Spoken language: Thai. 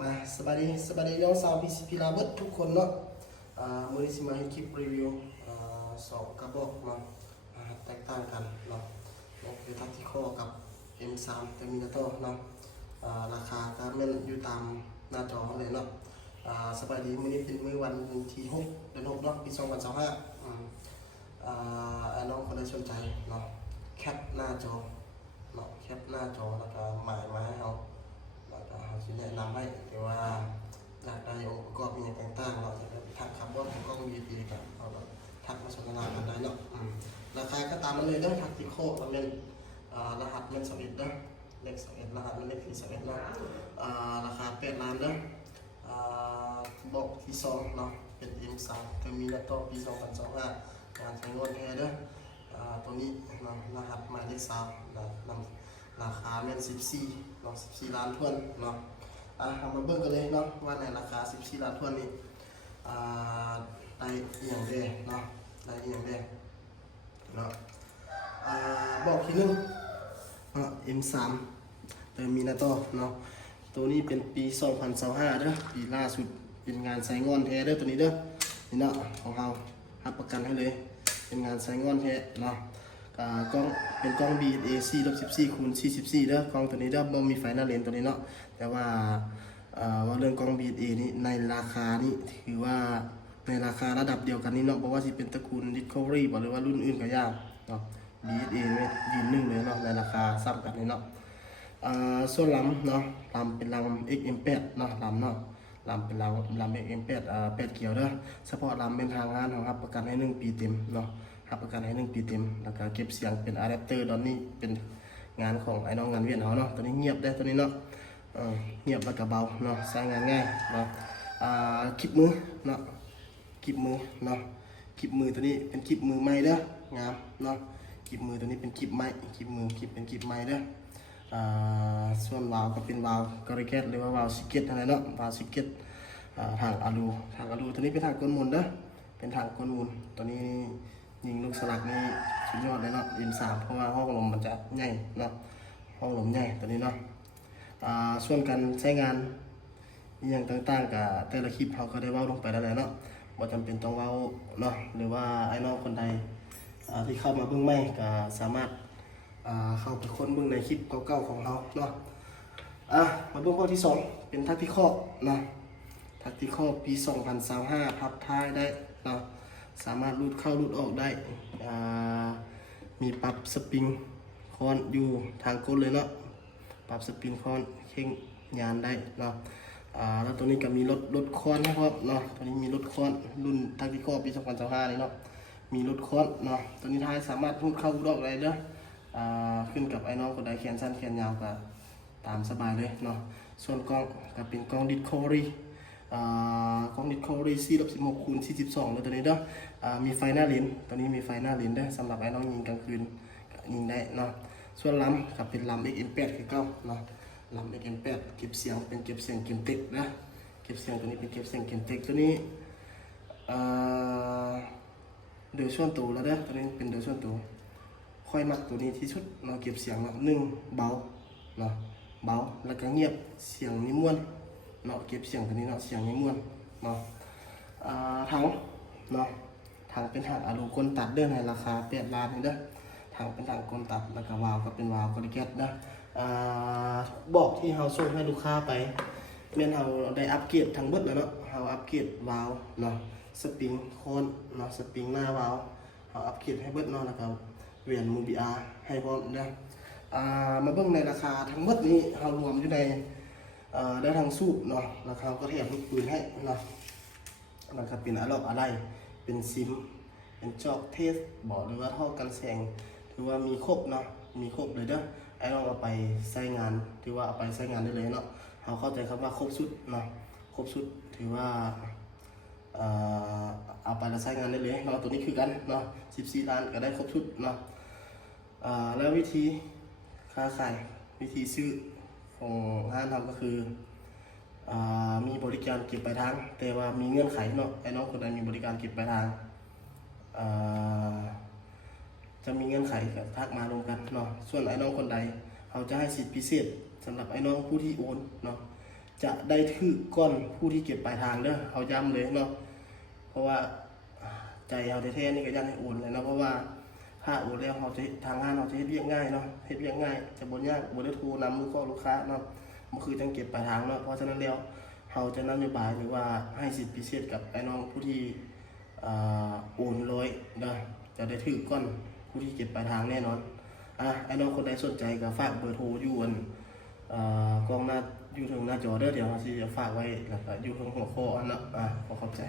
มาสบายดีน้องสาวพี่ลาเบิดทุกคนเนาะมื้อนี้สิมาให้คลิปรีวิวสองกระบอกเนาะแตกต่างกันเนาะคือทักที่ข้อกับ M3 Terminator เนาะราคาก็แม่นอยู่ตามหน้าจอเลยเนาะสบายดีมื้อนี้เป็นมื้อวันที่6 เดือน 6เนาะปี2025น้องคนใดสนใจเนาะแคปหน้าจอเนาะแคปหน้าจอแล้วก็หมายมาให้เราชี้แนะนำให้หรือว่าอยากได้องค์ประกอบอย่างต่างๆเราจะไปทักคำว่าของกล้อง VP กันเราทักมาสนทนากันได้เนาะราคาก็ตามมันเลยเด้อทักที่โคกมันเป็นรหัสมัน21เด้อเลข21รหัสมันเลขที่21เนาะราคา8 ล้านเด้อบอกที่2เนาะเป็น M3 Terminator ปี2025การใช้งานแท้เด้อตัวนี้รหัสหมายเลข3ราคาแม่น14เนาะ14 ล้านทวนเนาะเอามาเบิ่งกันเลยเนาะว่าในราคา14 ล้านทวนนี้ได้อย่างเด้เนาะได้อย่างเด้เนาะบอกทีนึงM3 Terminatorเนาะตัวนี้เป็นปี2025เด้อปีล่าสุดเป็นงานใช้งานแท้เด้อตัวนี้เด้อนี่เนาะของเรารับประกันให้เลยเป็นงานใช้งานแท้เนาะกล้องเป็นกล้อง BNA 4-14 คูณ 44เด้อกล้องตัวนี้เด้อบ่มีไฟหน้าเลนตัวนี้เนาะแต่ว่าเรื่องกล้อง BNA นี่ในราคานี้ถือว่าในราคาระดับเดียวกันนี่เนาะเพราะว่าสิเป็นตระกูล Discovery หรือว่ารุ่นอื่นก็ยากเนาะ BNA ยืนหนึ่งเลยเนาะในราคาซ้ำกันนี่เนาะส่วนลำเนาะลำเป็นลำ XM8 เนาะลำเนาะลำเป็นลำ XM8 8 เกียวเด้อเฉพาะลำเป็นทางงานของรับประกันให้1 ปีเต็มเนาะรับประกันให้1 ปีเต็มแล้วก็เก็บเสียงเป็นอะแดปเตอร์ตอนนี้เป็นงานของไอ้น้องงานเวียนเขาเนาะตัวนี้เงียบได้ตัวนี้เนาะเงียบแล้วก็เบาเนาะใช้งานง่ายเนาะคลิปมือเนาะคลิปมือเนาะคลิปมือตัวนี้เป็นคลิปมือใหม่เด้องามเนาะคลิปมือตัวนี้เป็นคลิปใหม่คลิปมือคลิปเป็นคลิปใหม่เด้อส่วนวาล์วก็เป็นวาล์วกริเกตหรือว่าวาล์วซิกเก็ตอะไรเนาะวาล์วซิกเก็ตทางอะลูตัวนี้เป็นทางก้นมูลเด้อเป็นทางก้นมูลตัวนี้ยิงลูกสลักนี่สุดยอดเลยเนาะ M3 เพราะว่าห้องลมมันจะใหญ่เนาะห้องลมใหญ่ตัวนี้เนาะส่วนการใช้งานอย่างต่างๆกับแต่ละคลิปเขาก็ได้เว้าลงไปแล้วแหละเนาะว่าจำเป็นต้องเว้าเนาะหรือว่าไอ้น้องคนใดที่เข้ามาเบื้องใหม่ก็สามารถเข้าไปค้นเบื้องในคลิปเก่าๆของเราเนาะมาเบื้องข้อที่2เป็นทักที่ข้อเนาะทักที่ข้อปี2025พับท้ายได้เนาะสามารถรูดเข้ารูดออกได้มีปรับสปริงคอนอยู่ทางก้นเลยเนาะปรับสปริงคอนเข่งยานได้เนาะแล้วตัวนี้ก็มีรถคอนนะครับเนาะตัวนี้มีรถคอนรุ่นทักที่ข้อปี2025นี่เนาะมีรถคอนเนาะตัวนี้ท้ายสามารถรูดเข้ารูดออกได้เด้อขึ้นกับไอ้น้องคนใดแขนสั้นแขนยาวก็ตามสบายเลยเนาะส่วนกล้องก็เป็นกล้อง Discovery กล้อง Discovery 4-16 คูณ 42แล้วตัวนี้เด้อมีไฟหน้าเลนตัวนี้มีไฟหน้าเลนได้สำหรับไอ้น้องยิงกลางคืนยิงได้เนาะส่วนลำกับเป็นลำ XM8 คือเก้าเนาะลำ XM8 เก็บเสียงเป็นเก็บเสียงเกมเต็กนะเก็บเสียงตัวนี้เป็นเก็บเสียงเกมเต็กตัวนี้เดือดส่วนตัวแล้วเด้อตัวนี้เป็นเดือดส่วนตัวค่อยมักตัวนี้ที่สุดเนาะเก็บเสียงเนาะเบาเนาะเบาแล้วก็เงียบเสียงนิ่มม้วนเนาะเก็บเสียงตัวนี้เนาะเสียงนิ่มม้วนเนาะถังเนาะถังเป็นถังอะลูก้นตัดเด้อในราคา8 ล้านนี่เด้อถังเป็นถังก้นตัดแล้วก็วาล์วก็เป็นวาล์วกริเกตเด้อบอกที่เราส่งให้ลูกค้าไปเมื่อเราได้อัปเกรดทั้งหมดแล้วเนาะเราอัปเกรดวาล์วเนาะสปริงโคนเนาะสปริงหน้าวาล์วเราอัปเกรดให้เบิดเนาะแล้วก็เวียนมูบิอาให้พร้อมเด้อมาเบิ่งในราคาทั้งหมดนี้เรารวมอยู่ในได้ทางสูบเนาะราคาก็แถมลูกปืนให้เนาะมันก็เป็นอะไรเป็นซิมเป็นจอกเทสบอกหรือว่าท่อกันแสงถือว่ามีครบเนาะมีครบเลยเด้อไอ้เราเอาไปใช้งานถือว่าเอาไปใช้งานได้เลยเนาะเราเข้าใจคำว่าครบสุดเนาะครบสุดถือว่าเอาไปแล้วใช้งานได้เลยเนาะตัวนี้คือกันเนาะ14 ล้านก็ได้ครบสุดเนาะแล้ววิธีค้าขายวิธีซื้อของร้านทำก็คือมีบริการเก็บปลายทางแต่ว่ามีเงื่อนไขเนาะไอ้น้องคนใดมีบริการเก็บปลายทางจะมีเงื่อนไขทักมาลงกันเนาะส่วนไอ้น้องคนใดเขาจะให้สิทธิพิเศษสำหรับไอ้น้องผู้ที่โอนเนาะ จะได้ถือก้อนผู้ที่เก็บปลายทางเด้อเอาย้ำเลยเนาะเพราะว่าใจเราแท้ๆนี่ก็ยังให้โอนเลยเนาะเพราะว่าถ้าโอนแล้วเราจะทางงานเราจะเฮ็ดเรียกง่ายเนาะเฮ็ดเรียกง่ายจะบ่ยากบ่ได้โทรนำลูกค้าเนาะมันคือจังเก็บปลายทางเนาะเพราะฉะนั้นแล้วเราจะนโยบายหรือว่าให้สิทธิพิเศษกับไอ้น้องผู้ที่โอนร้อยเนาะจะได้ถือก้อนผู้ที่เก็บปลายทางแน่นอนไอ้น้องคนใดสนใจก็ฝากเบอร์โทรอยู่อันกล้องหน้าอยู่ทางหน้าจอเด้อเดี๋ยวเราสิจะฝากไว้แล้วก็อยู่ทางหัวข้ออันเนาะขอขอบใจ